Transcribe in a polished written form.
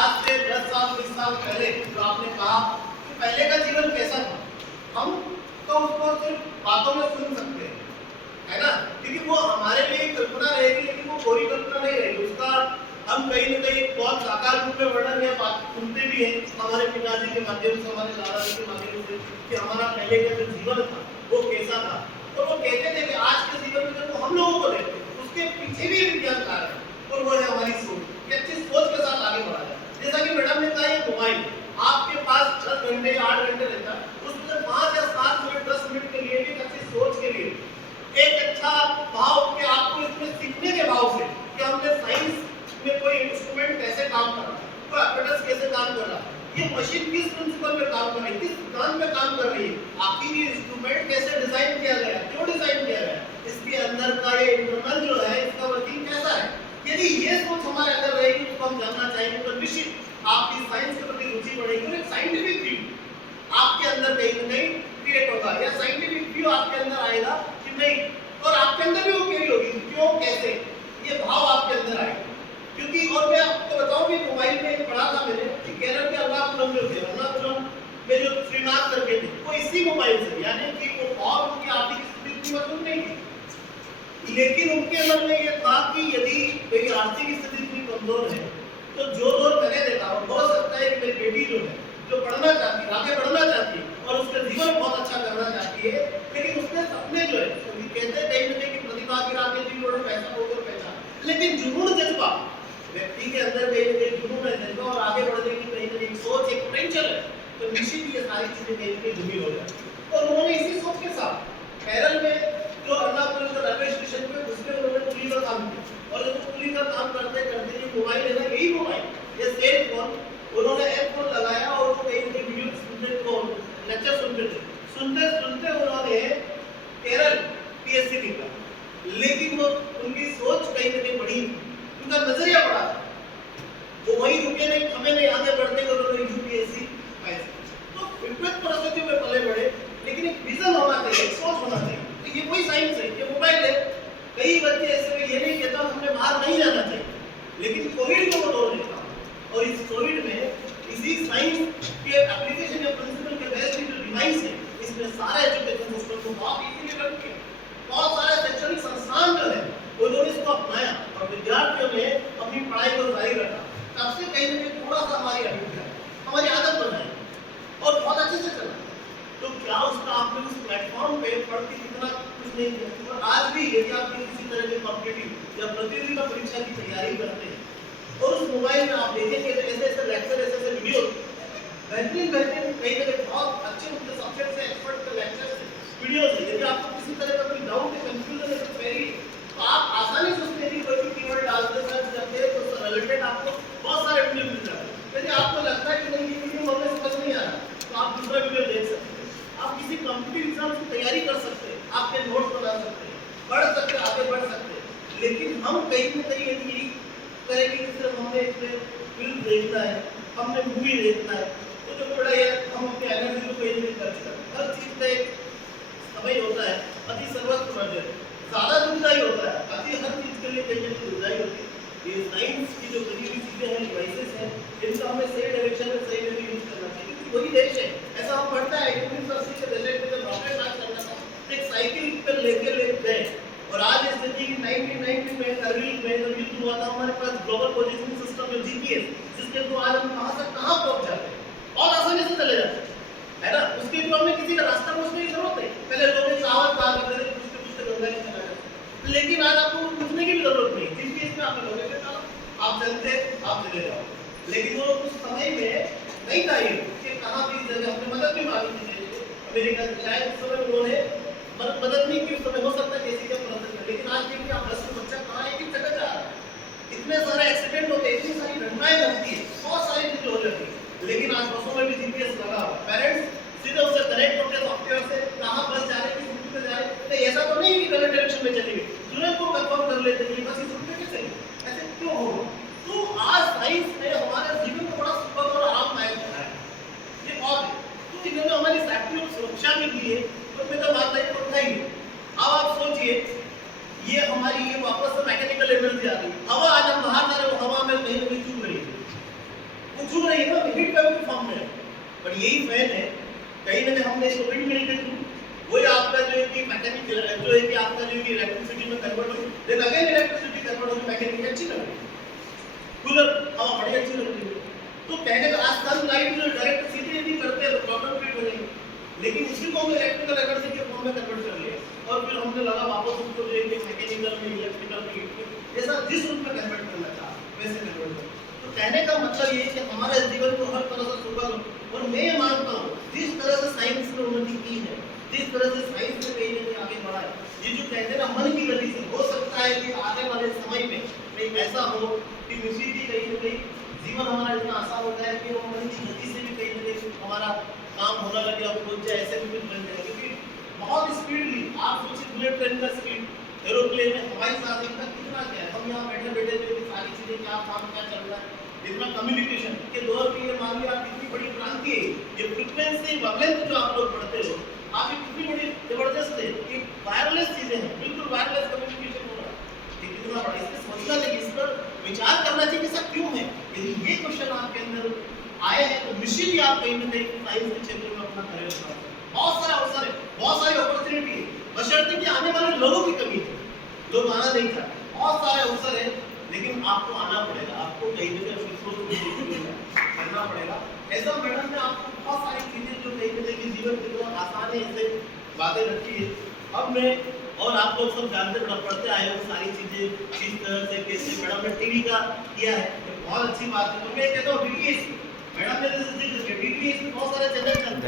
आज से 10 साल 20 साल पहले जो आपने कहा कि पहले का जीवन कैसा था, हम तो उसको सिर्फ बातों में सुन सकते हैं, है ना, क्योंकि वो हमारे लिए कल्पना रहेगी, लेकिन वो पूरी कल्पना नहीं रहेगी। उसका हम कहीं न कहीं बहुत साकार रूप में वर्णन या बात सुनते भी हैं हमारे पिताजी के माध्यम से, हमारे दादाजी के माध्यम से, कि हमारा पहले का जो जीवन था वो कैसा था। और वो कहते थे कि आज के जीवन में जब हम लोगों को देखते हैं उसके पीछे भी विज्ञान कारण है, और वो है हमारी सोच, कि अच्छी सोच के साथ आगे बढ़ा जाए। जैसा कि मैडम ने कहा, ये मोबाइल आपके पास 10 घंटे 8 घंटे रहता है, उसमें 5 या 7 मिनट 10 मिनट के लिए भी अच्छी सोच के लिए एक अच्छा भाव कि आपको इसमें सीखने के भाव से कि हमने साइंस में कोई इंस्ट्रूमेंट कैसे काम कर रहा है, कोई apparatus कैसे काम कर रहा है, ये मशीन किस प्रिंसिपल पे काम कर रही है, किस सिद्धांत पे काम कर रही है, आखिर ये इंस्ट्रूमेंट कैसे डिजाइन किया गया है, क्यों डिजाइन किया गया है, इसके अंदर का ये इंटरनल जो है इसका वर्किंग कैसा है। यदि ये सोच हमारे अंदर रहेगी तो हम जानना चाहेंगे, तो निश्चित आपकी साइंस के प्रति रुचि बढ़ेगी और एक साइंटिफिक व्यू आपके अंदर कहीं न कहीं क्रिएट होगा, या साइंटिफिक व्यू आपके अंदर आएगा कि नहीं, और आपके अंदर भी वो क्रिएट होगी क्यों कैसे, ये भाव आपके अंदर आएगा। क्योंकि और मैं आपको बताऊं कि मोबाइल में पढ़ा था मैंने कि केरल के अल्लाहपुरम जो थे, अल्लाहपुरम में जो श्रीनाथ करके थे, वो इसी मोबाइल से, यानी कि वो और उनकी आर्थिक स्थिति इतनी मजबूत नहीं थी, लेकिन उनके मन में ये था कि यदि मेरी आर्थिक स्थिति इतनी कमजोर है तो जो दौर मैंने देखा, हो सकता है कि मेरी बेटी जो है, जो पढ़ना चाहती है, आगे बढ़ना चाहती है और उसका जीवन बहुत अच्छा करना चाहती है, लेकिन उसके सपने जो है, कहते हैं कहीं न कहीं कि प्रतिभा की राह में भी और पैसा हो और पैसा, लेकिन जुनून जज्बा व्यक्ति के अंदर कहीं न कहीं जुनून है, जज्बा और आगे बढ़ने की कहीं न कहीं सोच, एक पोटेंशियल है, तो निश्चित ये सारी चीजें कहीं न कहीं जुड़ी हो जाती है। और उन्होंने इसी सोच के साथ केरल में जो अल्लाहपुरम का रेलवे स्टेशन पे उसमें उन्होंने कुली का काम किया, और जब कुली का काम करते करते ये मोबाइल है ना, यही मोबाइल, ये सेल फोन, उन्होंने एयरफोन लगाया और वो कहीं न कहीं वीडियो सुनते तो लेक्चर सुनते थे, सुनते सुनते उन्होंने केरल पीएससी निकाला, लेकिन वो उनकी सोच कहीं न कहीं बढ़ी, उनका नजरिया बढ़ा, वो वही रुके नहीं, हमें नहीं, आगे बढ़ते गए उन्होंने यूपीएससी पाया। तो विपरीत परिस्थितियों में पले बढ़े, लेकिन एक विजन होना चाहिए, एक सोच होना चाहिए। तो ये कोई साइंस है, ये मोबाइल है, कई बच्चे ऐसे में ये नहीं कहता हमने बाहर नहीं जाना चाहिए, लेकिन कोविड को दौर देखा, और इस कोविड में इसी साइंस के एप्लीकेशन या प्रिंसिपल के बेस पे जो डिवाइस है, इसमें सारे एजुकेशन सिस्टम को बहुत इजीली कर दिया, बहुत सारे शैक्षणिक संस्थान जो है उन्होंने इसको अपनाया और विद्यार्थियों ने अपनी पढ़ाई को जारी रखा। तब से कहीं न कहीं थोड़ा सा हमारी हैबिट है, हमारी आदत बनाई और बहुत अच्छे से चला। तो क्या उसका आपने उस प्लेटफॉर्म पे पढ़ के कितना कुछ नहीं किया, और आज भी यदि आप किसी तरह के कॉम्पिटिटिव या प्रतियोगिता परीक्षा की तैयारी करते हैं और उस मोबाइल में आप देखेंगे तो ऐसे ऐसे लेक्चर, ऐसे ऐसे वीडियो, बेहतरीन बेहतरीन कई जगह बहुत अच्छे उनके सब्जेक्ट से एक्सपर्ट के लेक्चर वीडियोस है। यदि आपको किसी तरह का कोई डाउट है, कंफ्यूजन है, तो क्वेरी, तो आप आसानी से उसमें भी कोई भी कीवर्ड डालते सर्च करते हैं तो उससे रिलेटेड आपको बहुत सारे वीडियो मिल जाते हैं। यदि आपको लगता है कि नहीं ये वीडियो हमें समझ नहीं आ रहा, तो आप दूसरा वीडियो देख सकते हैं। आप किसी कॉम्पिटिटिव एग्जाम की तैयारी कर सकते हैं, आपके नोट्स बना सकते हैं, पढ़ सकते हैं, आगे बढ़ सकते हैं। लेकिन हम कहीं न कहीं यदि यही करेंगे कि सिर्फ हमने इसमें फिल्म देखना है, हमने मूवी देखना है, तो जो पढ़ाई है हम अपनी एनर्जी को कहीं नहीं खर्च करें। हर चीज़ का एक समय होता है, अति सर्वस्व वर्जय, ज़्यादा दुखदायी होता है, अति हर चीज़ के लिए कहीं न कहीं दुखदायी होती है। ये साइंस की जो बनी हुई चीज़ें हैं, डिवाइसेस हैं, इनका हमें सही डायरेक्शन में सही वे में यूज़ करना चाहिए, क्योंकि वही देश है। ऐसा हम पढ़ता है 1980 के दशक में जब रॉकेट लॉन्च करना था, एक साइकिल पर लेके गए, और आज स्थिति 1990 में करगिल में जब युद्ध हुआ था, हमारे पास ग्लोबल पोजीशनिंग सिस्टम जो जीपीएस, जिसके थ्रू आज हम कहाँ से कहाँ पहुँच जाते हैं और आसानी से चले जाते हैं, है ना। उसके थ्रू हमें किसी का रास्ता पूछने की जरूरत नहीं। पहले लोग चावल खा लेते थे, पूछते पूछते गंगा में चला जाते, लेकिन आज आपको पूछने की भी जरूरत नहीं, जीपीएस में आपने लोकेशन डाला, आप चलते आप चले जाओ। लेकिन वो उस समय में नहीं था ये कि कहाँ भी जगह हमने मदद भी मांगी थी अमेरिका से, शायद उस समय उन्होंने मदद नहीं की, उस समय हो सकता है किसी का मदद कर, लेकिन आज देखिए आप 10 बच्चा कहाँ है कि जगह जा रहा है, इतने सारे एक्सीडेंट होते हैं, इतनी सारी घटनाएं घटती है, बहुत सारी चीजें हो जाती है, लेकिन आज बसों में भी जीपीएस लगा हुआ, पेरेंट्स सीधे उससे कनेक्ट होते हैं सॉफ्टवेयर से, कहाँ बस जा रहे हैं, किस रूट पे जा रहे हैं, तो ऐसा तो नहीं कि गलत डायरेक्शन में चली गई, तुरंत को कंफर्म कर लेते हैं कि बस इस रूट पे कैसे, ऐसे क्यों होगा। तो आज साइंस ने हमारे जीवन को बड़ा सुखद और आरामदायक बनाया है, ये बहुत है। तो इन्होंने हमारी सेफ्टी और सुरक्षा भी दी है, तो मैं तो बात नहीं करता ही। अब आप सोचिए, ये हमारी ये वापस से मैकेनिकल एनर्जी आ गई, हवा आज हम बाहर जा रहे हो, हवा में कहीं कहीं चूक रही है, चुभ रही है ना, हीट वेव के फॉर्म में है। पर यही फैन है, कहीं ना कहीं हमने इसको विंड मिल के थ्रू वही आपका जो है कि मैकेनिक जो है कि आपका जो है कि इलेक्ट्रिसिटी में कन्वर्ट हो, देन अगेन इलेक्ट्रिसिटी कन्वर्ट होकर मैकेनिक अच्छी लग रही है, कूलर हवा बड़ी अच्छी लग रही है। तो कहने का आज सनलाइट जो डायरेक्ट सीधे यदि करते हैं तो प्रॉब्लम क्रिएट हो जाएगी, लेकिन इसी को हमने इलेक्ट्रिकल एनर्जी के फॉर्म में कन्वर्ट कर लिया और फिर हमने लगा वापस उसको जो है कि मैकेनिकल में इलेक्ट्रिकल में ऐसा जिस रूप में कन्वर्ट करना चाहा वैसे कन्वर्ट कर। तो कहने का मतलब ये है कि हमारे जीवन को हर तरह से सुगम, और मैं ये मानता हूँ जिस तरह से साइंस ने उन्नति की है, जिस तरह से साइंस ने कहीं ना कहीं आगे बढ़ा है, ये जो कहते हैं ना मन की गति से, हो सकता है कि आने वाले समय में कहीं ऐसा हो कि मिश्री जी कहीं ना कहीं जीवन हमारा इतना आसान हो जाए कि वो मन की गति से भी कहीं ना कहीं हमारा काम होने लगे और खुद जाए, ऐसे भी कुछ बन जाए, क्योंकि बहुत स्पीडली आप सोचिए बुलेट ट्रेन का स्पीड, एरोप्लेन में हवाई जहाज का कितना क्या है, हम यहाँ बैठे बैठे जो सारी चीजें क्या काम क्या चल रहा है, इतना कम्युनिकेशन के दौर में ये मान लिया आप कितनी बड़ी क्रांति है, ये फ्रीक्वेंसी वेवलेंथ जो आप लोग पढ़ते हो, आप ये कितनी बड़ी जबरदस्त है, ये वायरलेस चीजें हैं, बिल्कुल वायरलेस कम्युनिकेशन हो रहा है, ये कितना बड़ा, इसमें सोचना चाहिए, इस पर विचार करना चाहिए कि ऐसा क्यों है। यदि ये क्वेश्चन आपके अंदर आए हैं तो निश्चित ही आप कहीं ना कहीं साइंस के क्षेत्र में अपना करियर बना सकते हैं। बहुत सारे अवसर है, बहुत सारी अपॉर्चुनिटी है, बशर्ते कि आने वाले लोगों की कमी है, लोग आना नहीं चाहते, बहुत सारे अवसर है, लेकिन आपको आना पड़ेगा, आपको कहीं ना कहीं करना पड़ेगा। ऐसा मैडम ने आपको बहुत सारी चीजें जो कहीं ना कहीं जीवन कितना आसान है ऐसे बातें रखी है। अब मैं और आप लोग सब जानते पढ़ते आए हो सारी चीजें किस तरह से कैसे, मैडम ने टीवी का किया है, बहुत अच्छी बात है। तो मैं कहता हूँ डीटीएच, मैडम ने डीटीएच में बहुत सारे चैनल चलते हैं।